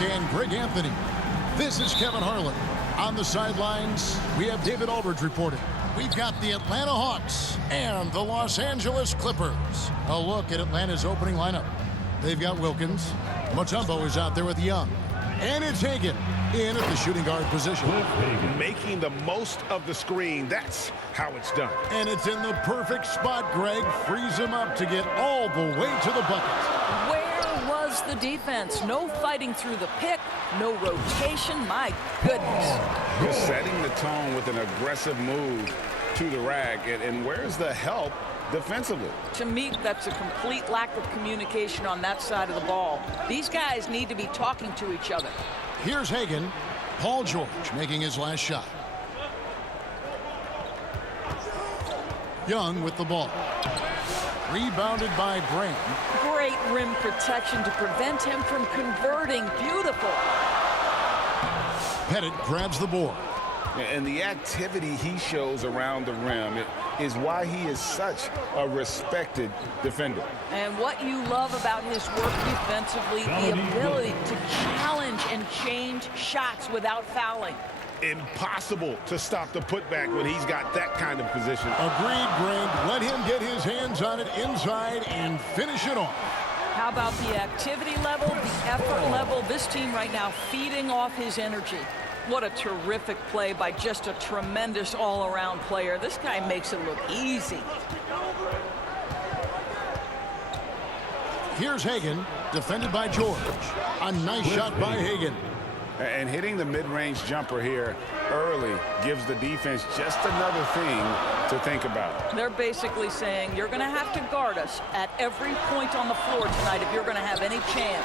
York and Greg Anthony. This is Kevin Harlan. On the sidelines, we have David Aldridge reporting. We've got the Atlanta Hawks and the Los Angeles Clippers. A look at Atlanta's opening lineup. They've got Wilkins. Mutombo is out there with Young. And it's Hagan in at the shooting guard position. Making the most of the screen. That's how it's done. And it's in the perfect spot, Greg. Frees him up to get all the way to the bucket. Where was the defense? No fighting through the pick, no rotation. My goodness. Just setting the tone with an aggressive move to the rack. And where's the help defensively? To me, that's a complete lack of communication on that side of the ball. These guys need to be talking to each other. Here's Hagan. Paul George making his last shot. Young with the ball. Rebounded by Brand. Great rim protection to prevent him from converting. Beautiful. Pettit grabs the board. And the activity he shows around the rim is why he is such a respected defender. And what you love about his work defensively, the ability to challenge and change shots without fouling. Impossible to stop the putback when he's got that kind of position. Agreed, Greg. Let him get his hands on it inside and finish it off. How about the activity level, the effort level? This team right now feeding off his energy. What a terrific play by just a tremendous all-around player. This guy makes it look easy. Here's Hagan, defended by George. A nice shot by Hagan. And hitting the mid-range jumper here early gives the defense just another thing to think about. They're basically saying you're going to have to guard us at every point on the floor tonight if you're going to have any chance.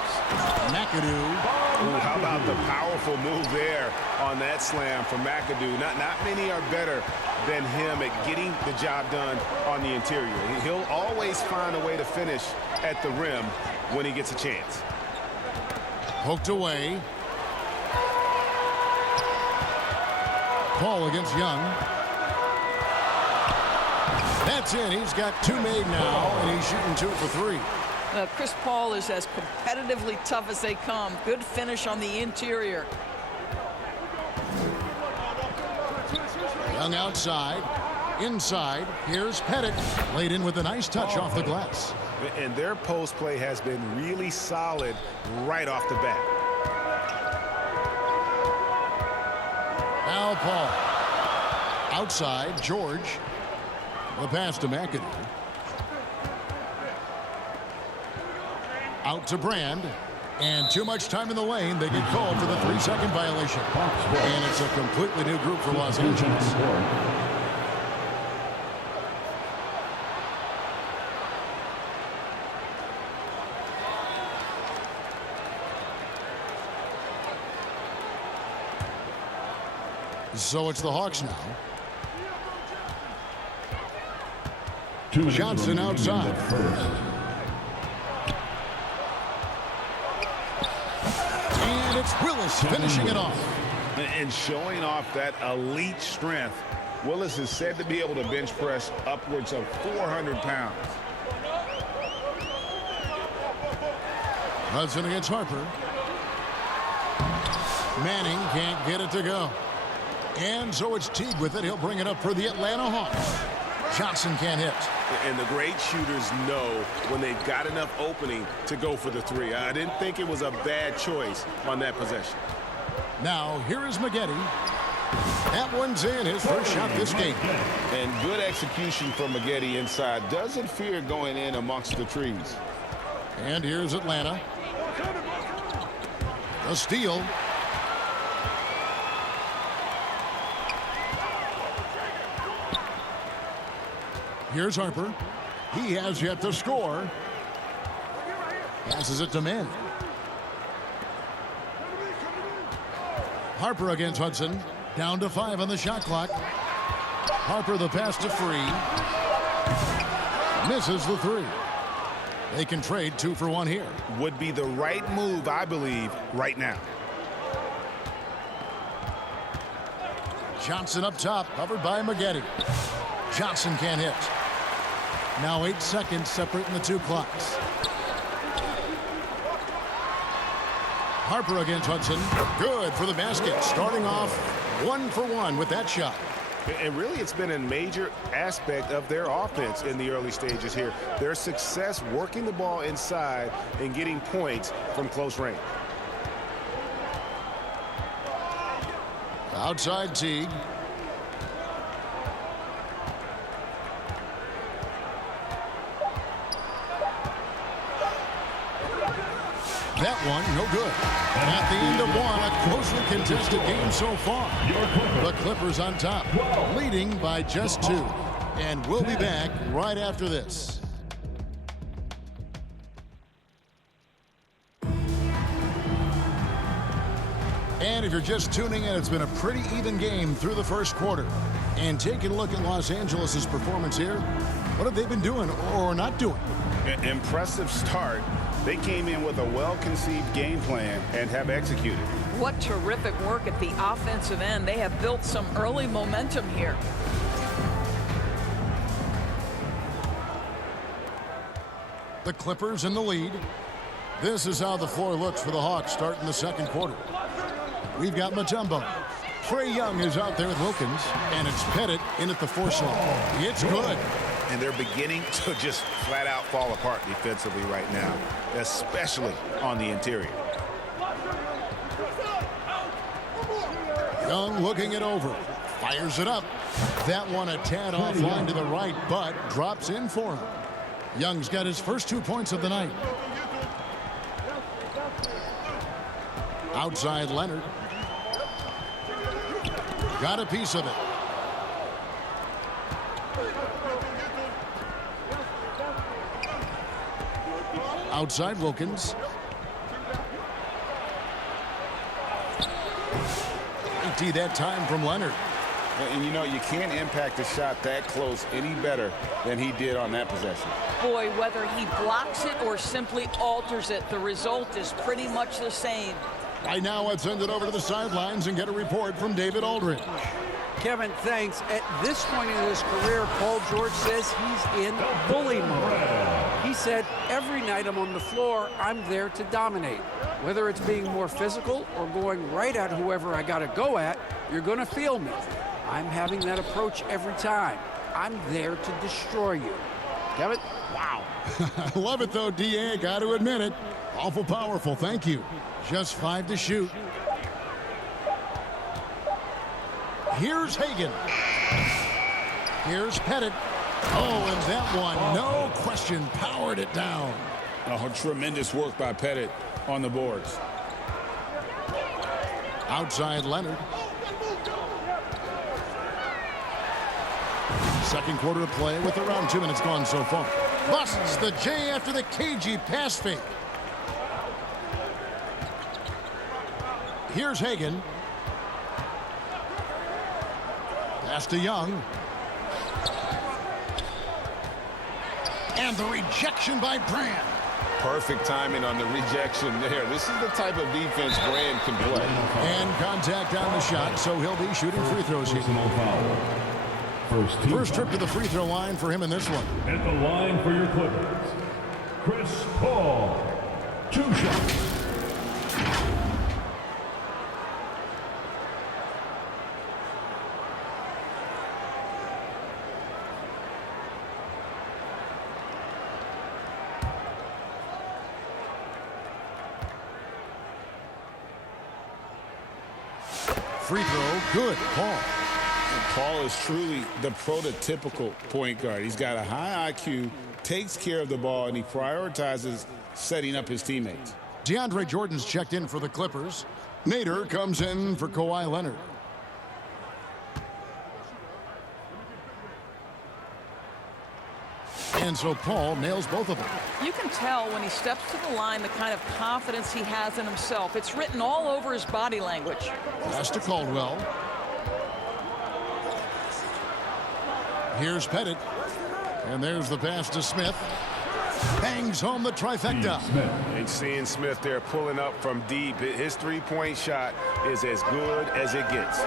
McAdoo. Ooh, how about the powerful move there on that slam from McAdoo? Not many are better than him at getting the job done on the interior. He'll always find a way to finish at the rim when he gets a chance. Poked away. Paul against Young. That's in. He's got two made now, and he's shooting 2 for 3. Chris Paul is as competitively tough as they come. Good finish on the interior. Young outside. Inside. Here's Pettit. Laid in with a nice touch off the glass. And their post play has been really solid right off the bat. Now Paul. Outside, George. The pass to McAdoo. Out to Brand. And too much time in the lane. They get called for the 3-second violation. And it's a completely new group for Los Angeles. So it's the Hawks now. Johnson outside. And it's Willis finishing it off. And showing off that elite strength. Willis is said to be able to bench press upwards of 400 pounds. Hudson against Harper. Manning can't get it to go. And so it's Teague with it. He'll bring it up for the Atlanta Hawks. Johnson can't hit. And the great shooters know when they've got enough opening to go for the 3. I didn't think it was a bad choice on that possession. Now, here is Maggette. That one's in, his first shot this game. And good execution from Maggette inside. Doesn't fear going in amongst the trees. And here's Atlanta. A steal. Here's Harper. He has yet to score. Passes it to Manning. Harper against Hudson. Down to 5 on the shot clock. Harper the pass to Free. Misses the 3. They can trade 2 for 1 here. Would be the right move, I believe, right now. Johnson up top, covered by Maggette. Johnson can't hit. Now 8 seconds separating the 2 clocks. Harper against Hudson. Good for the basket. Starting off 1 for 1 with that shot. And really, it's been a major aspect of their offense in the early stages here. Their success working the ball inside and getting points from close range. Outside Teague. That one, no good. At the end of one, a closely contested game so far. The Clippers on top, leading by just 2. And we'll be back right after this. And if you're just tuning in, it's been a pretty even game through the first quarter. And taking a look at Los Angeles' performance here, what have they been doing or not doing? Impressive start. They came in with a well-conceived game plan and have executed. What terrific work at the offensive end. They have built some early momentum here. The Clippers in the lead. This is how the floor looks for the Hawks starting the second quarter. We've got Mutombo. Trae Young is out there with Wilkins, and it's Pettit in at the 4 slot. It's good. And they're beginning to just flat out fall apart defensively right now, especially on the interior. Young looking it over. Fires it up. That one a tad offline to the right, but drops in for him. Young's got his first 2 points of the night. Outside Leonard. Got a piece of it. Outside Wilkins. Empty that time from Leonard. And you know, you can't impact a shot that close any better than he did on that possession. Boy, whether he blocks it or simply alters it, the result is pretty much the same. Right now, let's send it over to the sidelines and get a report from David Aldridge. Kevin, thanks. At this point in his career, Paul George says he's in bully mode. He said, every night I'm on the floor, I'm there to dominate. Whether it's being more physical or going right at whoever I got to go at, you're going to feel me. I'm having that approach every time. I'm there to destroy you. Kevin? Wow. I love it, though, D.A. Got to admit it. Awful powerful. Thank you. Just 5 to shoot. Here's Hagan. Here's Pettit. Oh, and that one, no question, powered it down. Oh, tremendous work by Pettit on the boards. Outside Leonard. Second quarter of play with around 2 minutes gone so far. Busts the J after the cagey pass fake. Here's Hagan. Pass to Young. And the rejection by Brand. Perfect timing on the rejection there. This is the type of defense Brand can play. And contact on the shot, so he'll be shooting free throws here. First trip to the free throw line for him in this one. At the line for your Clippers, Chris Paul. 2 shots. Free throw, good, Paul. Paul is truly the prototypical point guard. He's got a high IQ, takes care of the ball, and he prioritizes setting up his teammates. DeAndre Jordan's checked in for the Clippers. Nader comes in for Kawhi Leonard. And so Paul nails both of them. You can tell when he steps to the line the kind of confidence he has in himself. It's written all over his body language. Pass to Caldwell. Here's Pettit. And there's the pass to Smith. Bangs home the trifecta. And seeing Smith there pulling up from deep, his three-point shot is as good as it gets.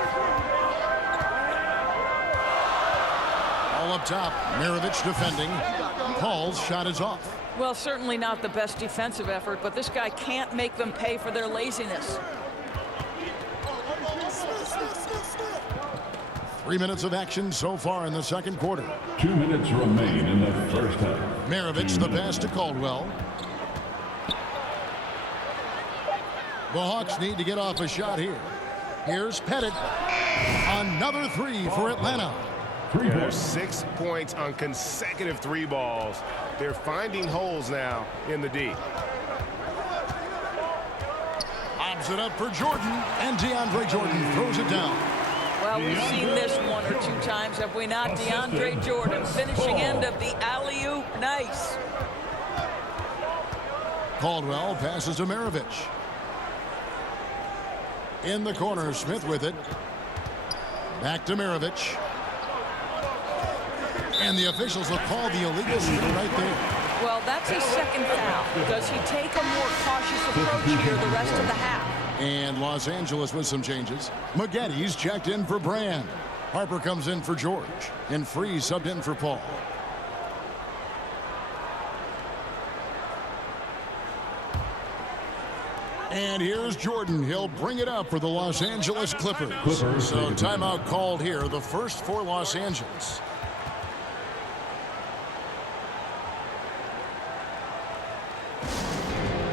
All up top, Mirovic defending. calls shot is off. Well, certainly not the best defensive effort, but this guy can't make them pay for their laziness. 3 minutes of action so far in the second quarter. 2 minutes remain in the first half. Maravich the pass to Caldwell. The Hawks need to get off a shot here. Here's Pettit. Another three for Atlanta. There's 6 points on consecutive 3 balls. They're finding holes now in the D. Lobs it up for Jordan, and DeAndre Jordan throws it down. Well, we've seen this 1 or 2 times, have we not? DeAndre Jordan, finishing end of the alley-oop. Nice. Caldwell passes to Maravich. In the corner, Smith with it. Back to Maravich. And the officials will call the illegal screen right there. Well, that's his second foul. Does he take a more cautious approach here the rest of the half? And Los Angeles with some changes. Maggetti's checked in for Brand. Harper comes in for George. And Free subbed in for Paul. And here's Jordan. He'll bring it up for the Los Angeles Clippers. So timeout called here, the first for Los Angeles.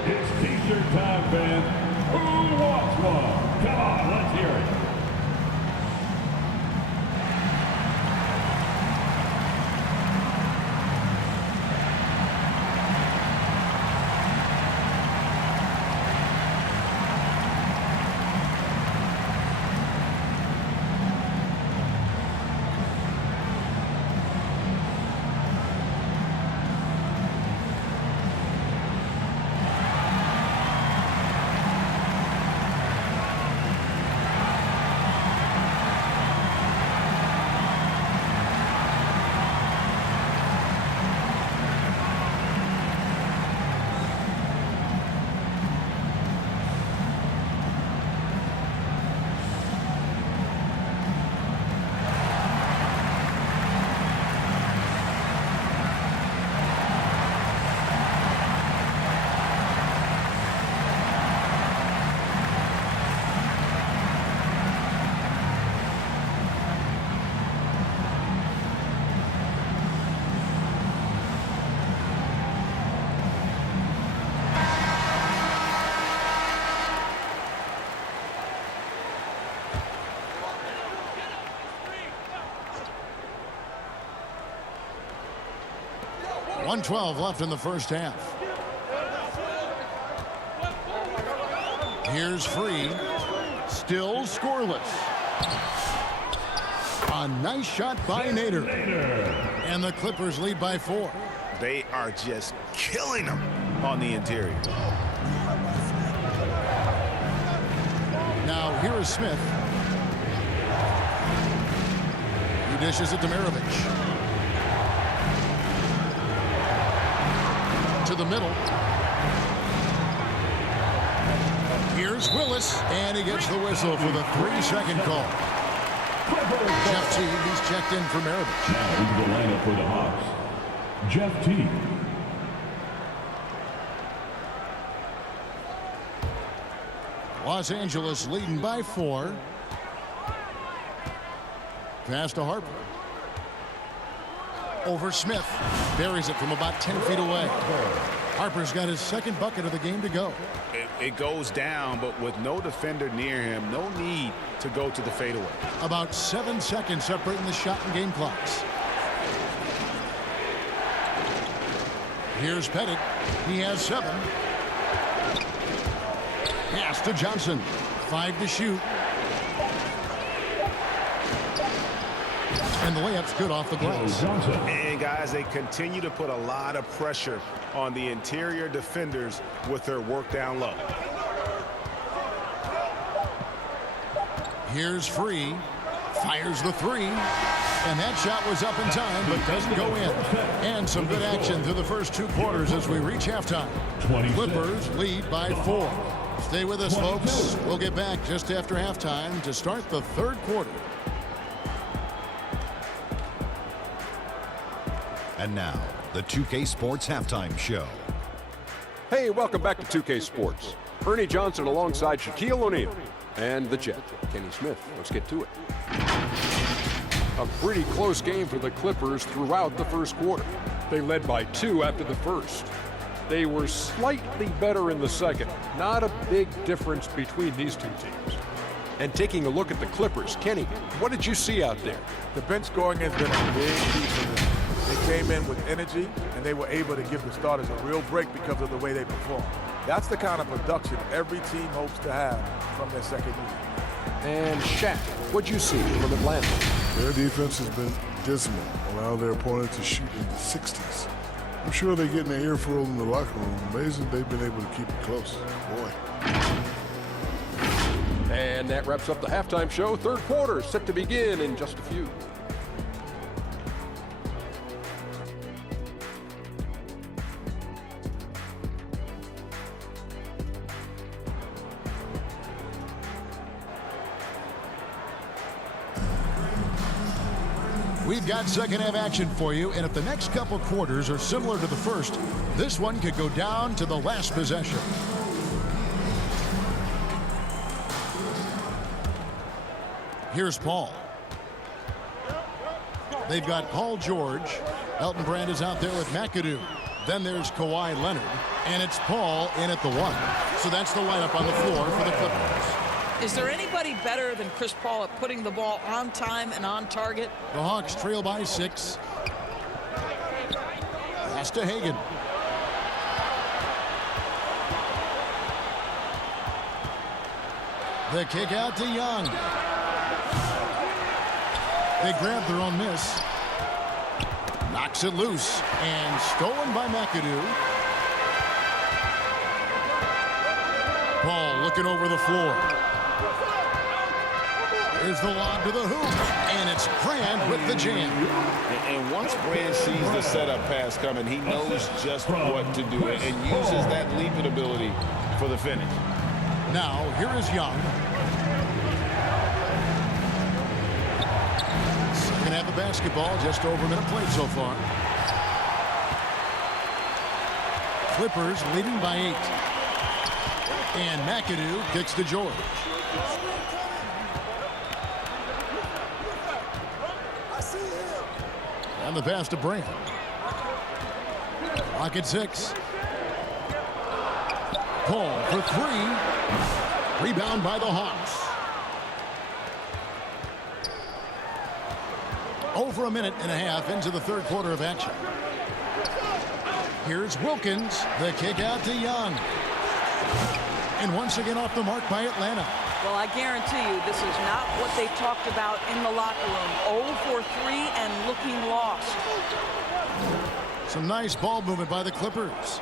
It's t-shirt time, fans. Who wants one? Come on, let's hear it. .112 left in the first half. Here's Free. Still scoreless. A nice shot by Nader. And the Clippers lead by 4. They are just killing them on the interior. Now here is Smith. He dishes it to Maravich. To the middle. Here's Willis, and he gets the whistle for the 3-second call. Jeff Teague, he's checked in for Maravich. Now into the lineup for the Hawks. Jeff Teague. Los Angeles leading by 4. Pass to Harper. Over Smith. Buries it from about 10 feet away. Harper's got his second bucket of the game to go. It goes down, but with no defender near him, no need to go to the fadeaway. About 7 seconds separating the shot and game clocks. Here's Pettit. He has 7. Pass to Johnson. 5 to shoot. And the layup's good off the glass. And guys, they continue to put a lot of pressure on the interior defenders with their work down low. Here's Free. Fires the 3. And that shot was up in time, but doesn't go in. And some good action through the first 2 quarters as we reach halftime. Clippers lead by 4. Stay with us, folks. We'll get back just after halftime to start the 3rd quarter. And now, the 2K Sports Halftime Show. Hey, welcome back to 2K Sports. Ernie Johnson alongside Shaquille O'Neal and the Jet, Kenny Smith. Let's get to it. A pretty close game for the Clippers throughout the first quarter. They led by 2 after the first. They were slightly better in the second. Not a big difference between these two teams. And taking a look at the Clippers, Kenny, what did you see out there? The bench scoring has been a big key for them. They came in with energy, and they were able to give the starters a real break because of the way they performed. That's the kind of production every team hopes to have from their second unit. And Shaq, what'd you see from Atlanta? Their defense has been dismal, allowing their opponent to shoot in the 60s. I'm sure they're getting their earful in the locker room. Amazing they've been able to keep it close. Boy. And that wraps up the halftime show. Third quarter set to begin in just a few. We've got second half action for you, and if the next couple quarters are similar to the first, this one could go down to the last possession. Here's Paul. They've got Paul George. Elton Brand is out there with McAdoo. Then there's Kawhi Leonard, and it's Paul in at the 1. So that's the lineup on the floor for the Clippers. Is there anybody better than Chris Paul at putting the ball on time and on target? The Hawks trail by 6. Pass to Hagan. The kick out to Young. They grab their own miss. Knocks it loose and stolen by McAdoo. Paul looking over the floor. Here's the lob to the hoop, and it's Brand with the jam. And once Brand sees the setup pass coming, he knows just what to do and uses that leaping ability for the finish. Now, here is Young. Second half of basketball, just over a minute played so far. Clippers leading by 8. And McAdoo kicks to George. And the pass to Brand. Clock at 6. Paul for 3. Rebound by the Hawks. Over a minute and a half into the third quarter of action. Here's Wilkins. The kick out to Young. And once again off the mark by Atlanta. Well, I guarantee you this is not what they talked about in the locker room. 0 for 3 and looking lost. Some nice ball movement by the Clippers.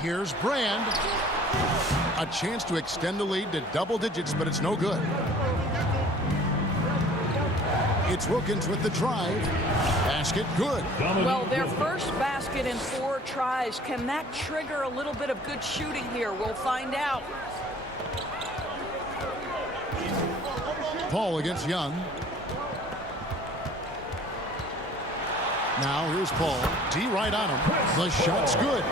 Here's Brand. A chance to extend the lead to double digits, but it's no good. It's Wilkins with the drive. Basket good. Well, their first basket in 4 tries. Can that trigger a little bit of good shooting here? We'll find out. Paul against Young. Now here's Paul. D right on him. The shot's good.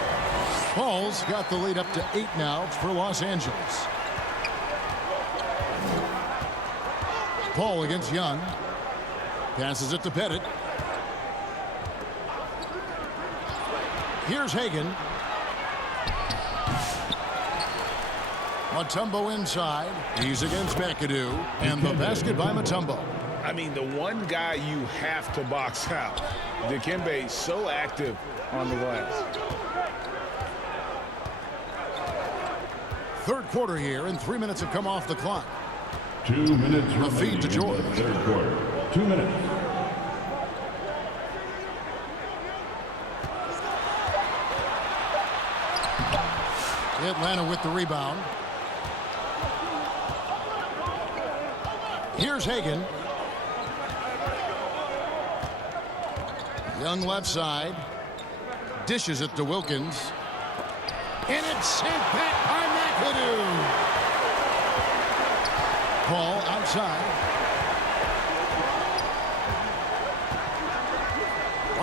Paul's got the lead up to 8 now for Los Angeles. Paul against Young. Passes it to Pettit. Here's Hagan. Mutombo inside. He's against McAdoo. And the basket by Mutombo. I mean, the one guy you have to box out. Dikembe so active on the glass. Third quarter here, and 3 minutes have come off the clock. 2 minutes A feed remaining to George. in the third quarter. 2 minutes. Atlanta with the rebound. Here's Hagan. Young left side. Dishes it to Wilkins. And it's sent back by McAdoo. Paul outside.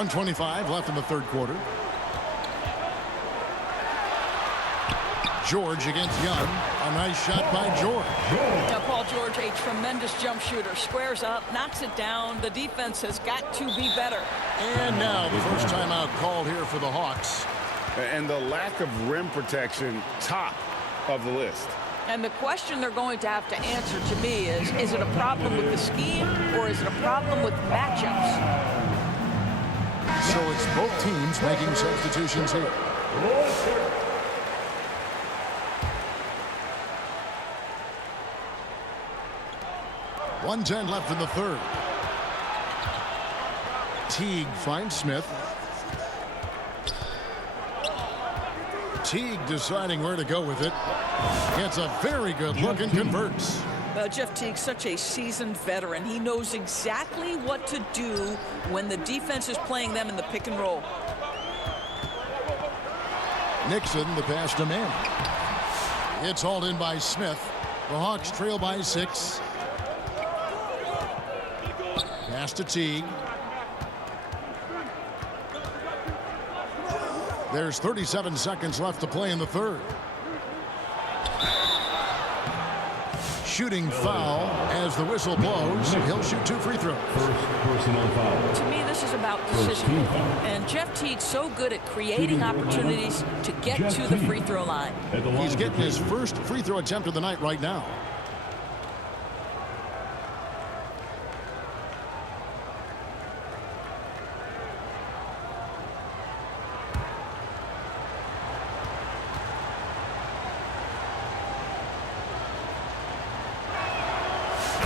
1:25 left in the third quarter. George against Young. A nice shot by George. Now, Paul George, a tremendous jump shooter. Squares up, knocks it down. The defense has got to be better. And now the first timeout called here for the Hawks. And the lack of rim protection, top of the list. And the question they're going to have to answer to me is it a problem with the scheme or is it a problem with matchups? So it's both teams making substitutions here. 1:10 left in the third. Teague finds Smith. Teague deciding where to go with it. Gets a very good look and converts. Well, Jeff Teague's such a seasoned veteran. He knows exactly what to do when the defense is playing them in the pick and roll. Nixon, the pass to Mann. It's hauled in by Smith. The Hawks trail by 6. Pass to Teague. There's 37 seconds left to play in the third. Shooting foul as the whistle blows. He'll shoot 2 free throws. First personal foul. To me, this is about decision making. And Jeff Teague's so good at creating opportunities to get to the free throw line. He's getting his first free throw attempt of the night right now.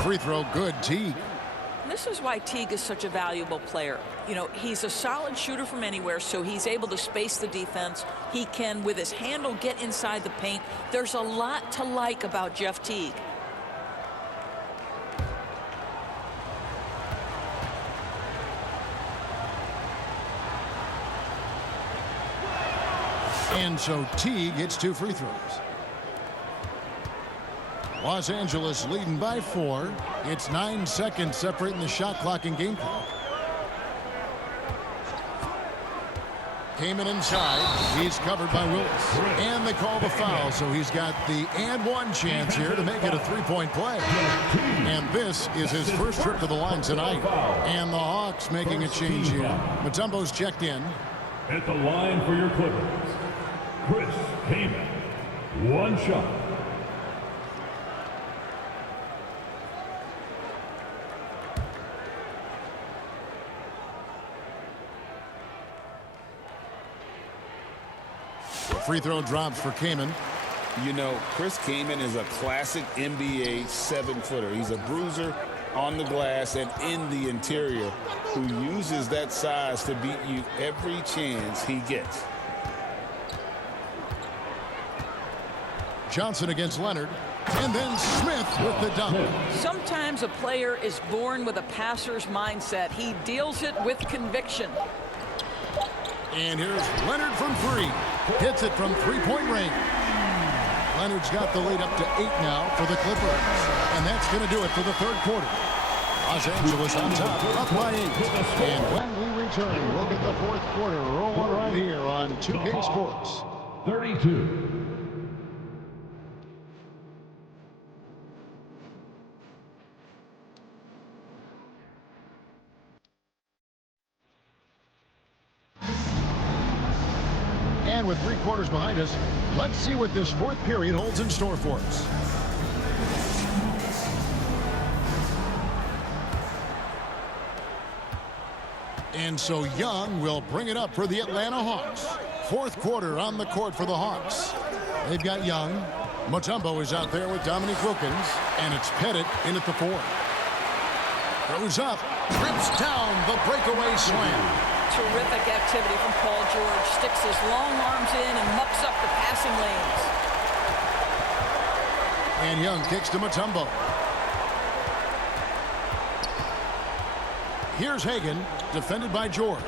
Free throw good, Teague. This is why Teague is such a valuable player. You know, he's a solid shooter from anywhere, so he's able to space the defense. He can, with his handle, get inside the paint. There's a lot to like about Jeff Teague. And so Teague gets 2 free throws. Los Angeles leading by 4. It's 9 seconds separating the shot clock and game clock. Came in inside. He's covered by Willis. And they call the foul, so he's got the and one chance here to make it a 3-point play. And this is his first trip to the line tonight. And the Hawks making a change here. Mutombo's checked in. At the line for your Clippers, Chris Kaman. 1 shot. Free throw drops for Kaman. You know, Chris Kaman is a classic NBA 7-footer. He's a bruiser on the glass and in the interior who uses that size to beat you every chance he gets. Johnson against Leonard. And then Smith with the dunk. Sometimes a player is born with a passer's mindset. He deals it with conviction. And here's Leonard from 3. Hits it from 3-point range. Leonard's got the lead up to 8 now for the Clippers. And that's going to do it for the third quarter. Los Angeles on top, up by 8. And when we return, we'll get the fourth quarter rolling right here on 2K Sports. 32. And with 3 quarters behind us, let's see what this fourth period holds in store for us. And so Young will bring it up for the Atlanta Hawks. Fourth quarter on the court for the Hawks. They've got Young. Mutombo is out there with Dominique Wilkins. And it's Pettit in at the 4. Goes up, trips down the breakaway slam. Terrific activity from Paul George. Sticks his long arms in and mucks up the passing lanes. And Young kicks to Mutombo. Here's Hagan, defended by George.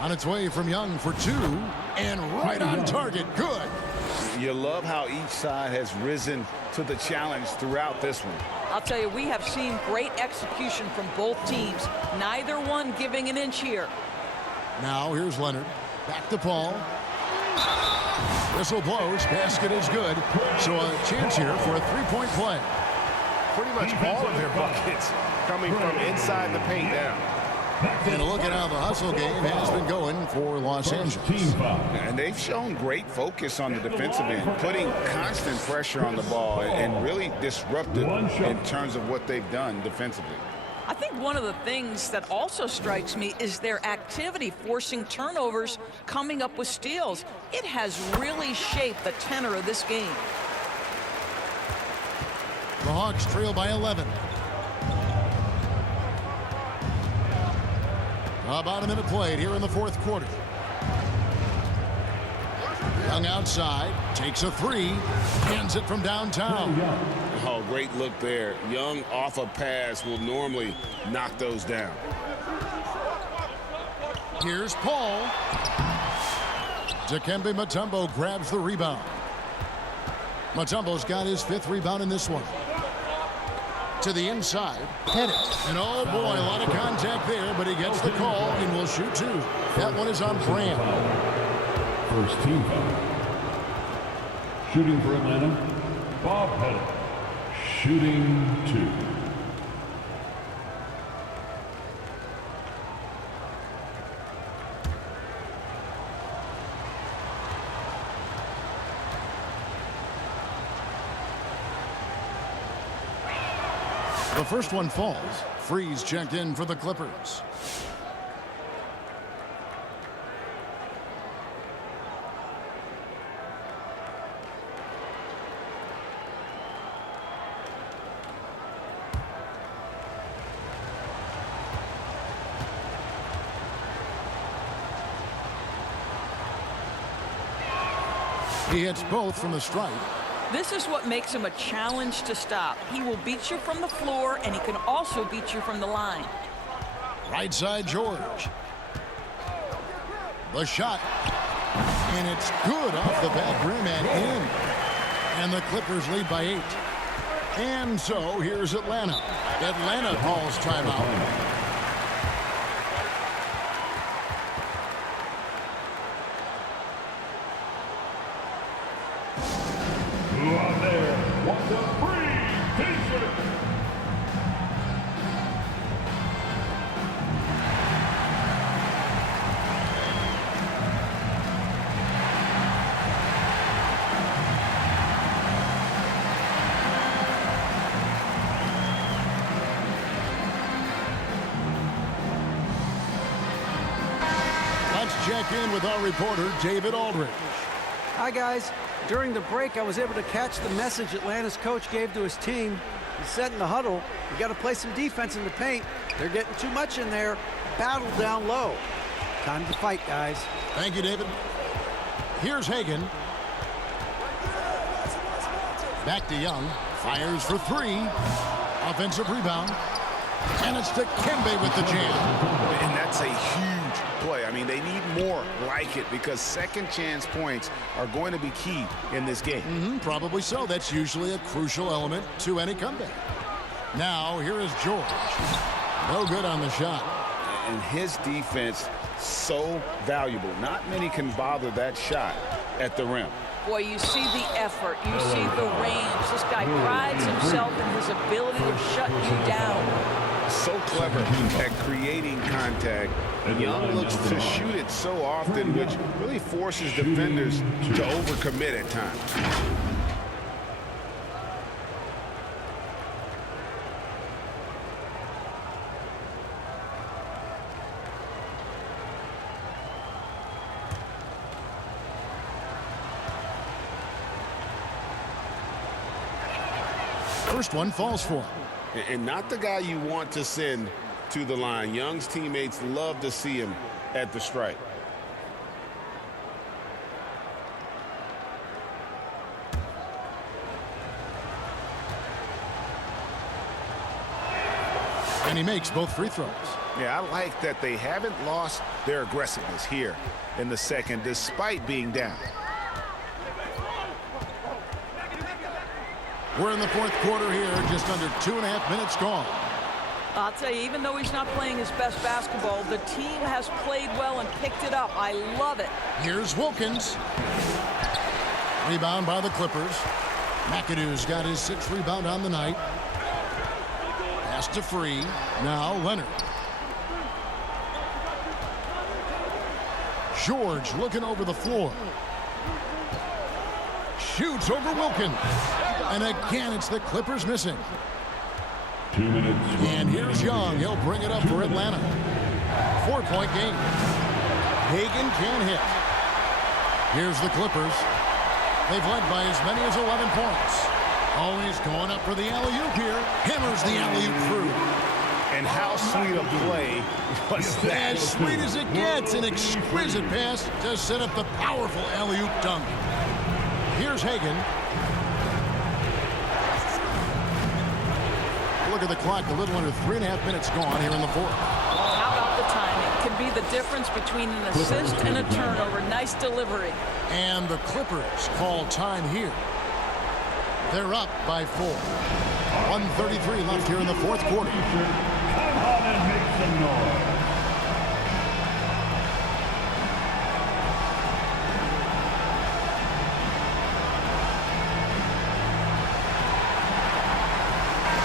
On its way from Young for 2, and right on target. Good. You love how each side has risen to the challenge throughout this one. I'll tell you, we have seen great execution from both teams. Neither one giving an inch here. Now here's Leonard. Back to Paul. Whistle blows. Basket is good. So a chance here for a three-point play. Pretty much all of their buckets coming from inside the paint now. And look at how the hustle game has been going for Los Angeles. And they've shown great focus on the defensive end, putting constant pressure on the ball and really disruptive in terms of what they've done defensively. I think one of the things that also strikes me is their activity, forcing turnovers, coming up with steals. It has really shaped the tenor of this game. The Hawks trail by 11. About a minute played here in the fourth quarter. Young outside, takes a three, hands it from downtown. Oh, great look there. Young off a pass will normally knock those down. Here's Paul. Dikembe Mutombo grabs the rebound. Mutombo's got his 5th rebound in this one. To the inside, hit it. And oh boy, a lot of contact there, but he gets the call and will shoot 2. That one is on Brand. First team foul. Shooting for Atlanta, Bob Pettit. Shooting 2. The first one falls. Freeze checked in for the Clippers. He hits both from the stripe. This is what makes him a challenge to stop. He will beat you from the floor, and he can also beat you from the line. Right side, George. The shot. And it's good off the back rim and in. And the Clippers lead by 8. And so here's Atlanta. Atlanta calls timeout. Who out there wants a free t-shirt? Let's check in with our reporter, David Aldridge. Hi, guys. During the break, I was able to catch the message Atlanta's coach gave to his team. He said in the huddle, we got to play some defense in the paint. They're getting too much in there. Battle down low. Time to fight, guys. Thank you, David. Here's Hagan. Back to Young. Fires for 3. Offensive rebound. And it's Dikembe with the jam. And that's a huge play. I mean, they need more like it because second chance points are going to be key in this game. Probably so. That's usually a crucial element to any comeback. Now, here is George. No good on the shot. And his defense, so valuable. Not many can bother that shot at the rim. Boy, you see the effort. You see the range. This guy prides himself in his ability to shut you down. So clever at creating contact. Young looks to shoot it so often, which really forces defenders to overcommit at times. First one falls for him. And not the guy you want to send to the line. Young's teammates love to see him at the stripe. And he makes both free throws. Yeah, I like that they haven't lost their aggressiveness here in the second, despite being down. We're in the fourth quarter here, just under 2.5 minutes gone. I'll tell you, even though he's not playing his best basketball, the team has played well and picked it up. I love it. Here's Wilkins. Rebound by the Clippers. McAdoo's got his 6th rebound on the night. Pass to Free. Now Leonard. George looking over the floor. Shoots over Wilkins. And again, it's the Clippers missing. 2 minutes. And here's Young. He'll bring it up for Atlanta. 4-point game. Hagan can't hit. Here's the Clippers. They've led by as many as 11 points. Always going up for the alley-oop here. Hammers the alley-oop through. And how sweet a play was that? As sweet as it gets. An exquisite pass to set up the powerful alley-oop dunk. Here's Hagan. Look at the clock. A little under 3.5 minutes gone here in the fourth. How about the timing? Could be the difference between an assist and a turnover. Nice delivery. And the Clippers call time here. They're up by 4. 1:33 left here in the fourth quarter. Come on and make some noise.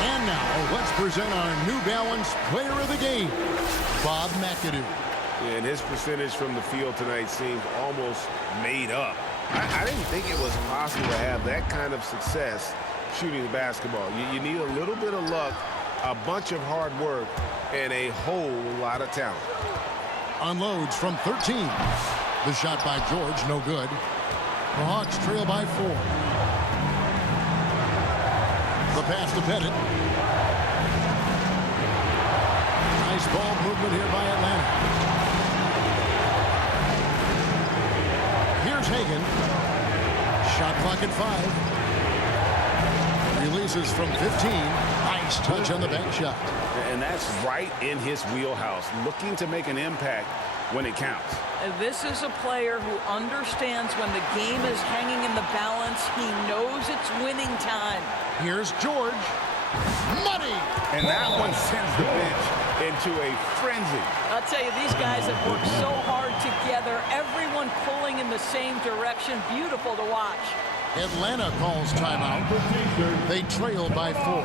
And now, let's present our New Balance Player of the Game, Bob McAdoo. And his percentage from the field tonight seems almost made up. I didn't think it was possible to have that kind of success shooting the basketball. You need a little bit of luck, a bunch of hard work, and a whole lot of talent. Unloads from 13. The shot by George, no good. The Hawks trail by 4. The pass to Pettit. Nice ball movement here by Atlanta. Here's Hagan. Shot clock at 5. Releases from 15. Nice touch on the bank shot. And that's right in his wheelhouse, looking to make an impact when it counts. This is a player who understands when the game is hanging in the balance. He knows it's winning time. Here's George. Money! And that one sends the bench into a frenzy. I'll tell you, these guys have worked so hard together. Everyone pulling in the same direction. Beautiful to watch. Atlanta calls timeout. They trail by 4.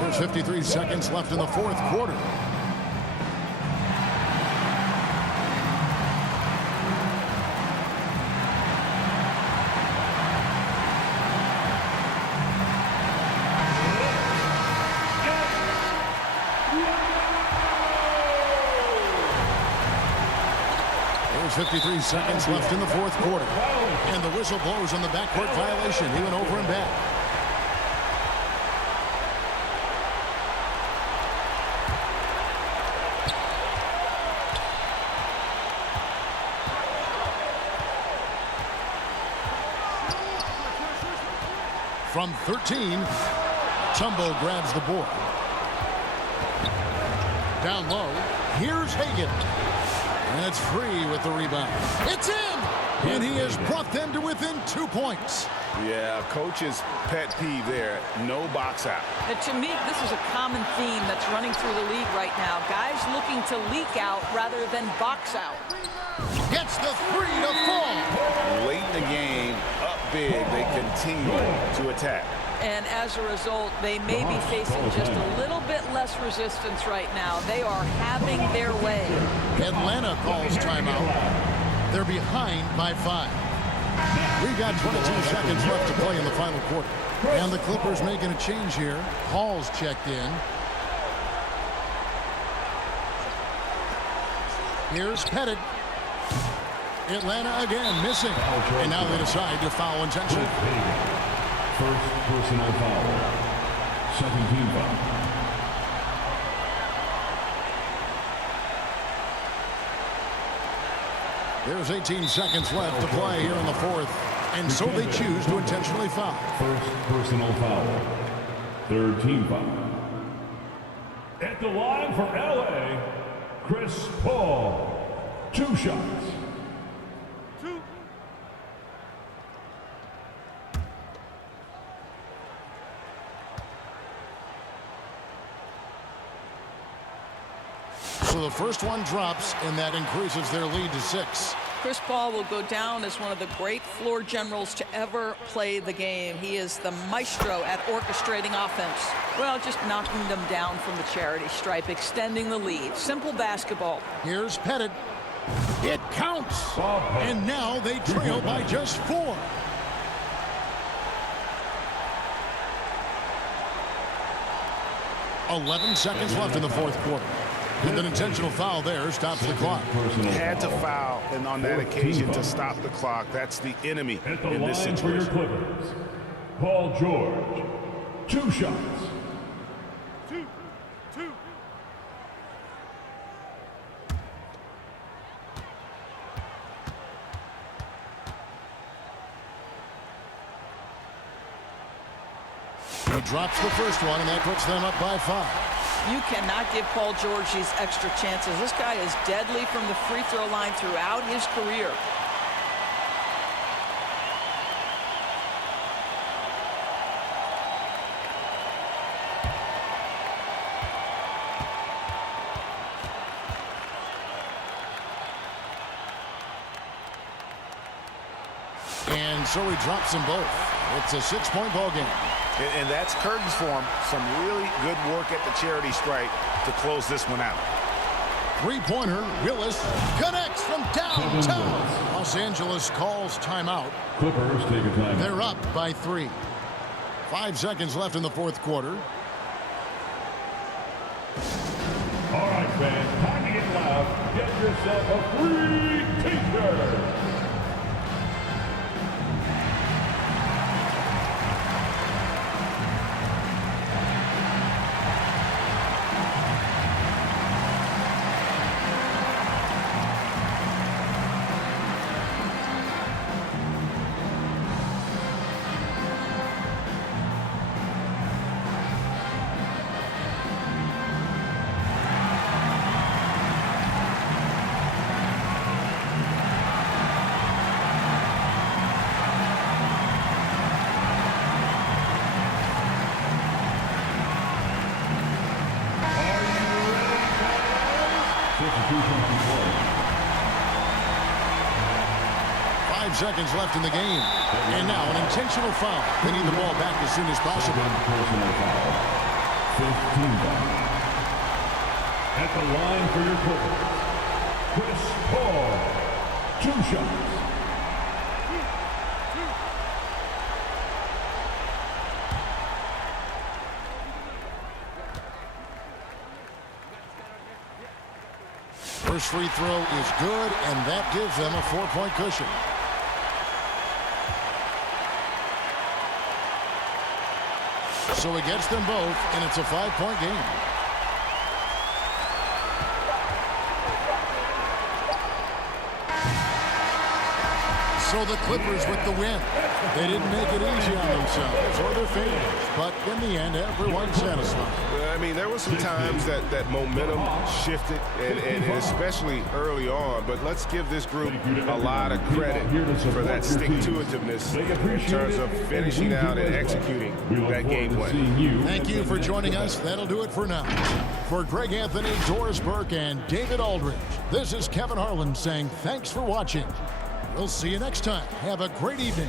There's 53 seconds left in the fourth quarter. There's 53 seconds left in the fourth quarter. And the whistle blows on the backcourt violation. He went over and back. From 13, Tumbo grabs the board. Down low, here's Hagan. And it's Free with the rebound. It's in! And he has brought them to within 2 points. Yeah, coach's pet peeve there. No box out. And to me, this is a common theme that's running through the league right now. Guys looking to leak out rather than box out. Gets the 3 to fall. Late in the game, up big, they continue to attack. And as a result, they may be facing just a little bit less resistance right now. They are having their way. Atlanta calls timeout. They're behind by 5. We've got 22 seconds left to play in the final quarter. And the Clippers making a change here. Hall's checked in. Here's Pettit. Atlanta again missing. And now they decide to foul intention. First personal foul. Second team foul. There's 18 seconds left to play here in the fourth. And so they choose to intentionally foul. First personal foul. Third team foul. At the line for LA, Chris Paul. 2 shots. So the first one drops, and that increases their lead to 6. Chris Paul will go down as one of the great floor generals to ever play the game. He is the maestro at orchestrating offense. Well, just knocking them down from the charity stripe, extending the lead. Simple basketball. Here's Pettit. It counts. And now they trail by just 4. "11 seconds left in the fourth quarter. And an intentional foul there stops the clock. Had to foul, and on that occasion to stop the clock. That's the enemy in this situation. Paul George, 2 shots. Two. He drops the first one, and that puts them up by 5. You cannot give Paul George these extra chances. This guy is deadly from the free throw line throughout his career. And so he drops them both. It's a 6-point ball game. And that's curtains for him. Some really good work at the charity stripe to close this one out. 3-pointer, Willis connects from downtown. Los Angeles calls timeout. Clippers take a timeout. They're up by 3. 5 seconds left in the fourth quarter. All right, fans, time to get loud. Get yourself a free t-shirt. Seconds left in the game. And now an intentional foul. They need the ball back as soon as possible. Personal foul. 15 foul. At the line for your Clippers, Chris Paul, 2 shots. First free throw is good, and that gives them a 4-point cushion. So he gets them both, and it's a 5-point game. So the Clippers with the win. They didn't make it easy on themselves or their fans, but in the end, everyone's satisfied. I mean, there were some times that momentum shifted, and especially early on, but let's give this group a lot of credit for that stick-to-itiveness in terms of finishing out and executing that game plan. Thank you for joining us. That'll do it for now. For Greg Anthony, Doris Burke, and David Aldridge, this is Kevin Harlan saying thanks for watching. We'll see you next time. Have a great evening.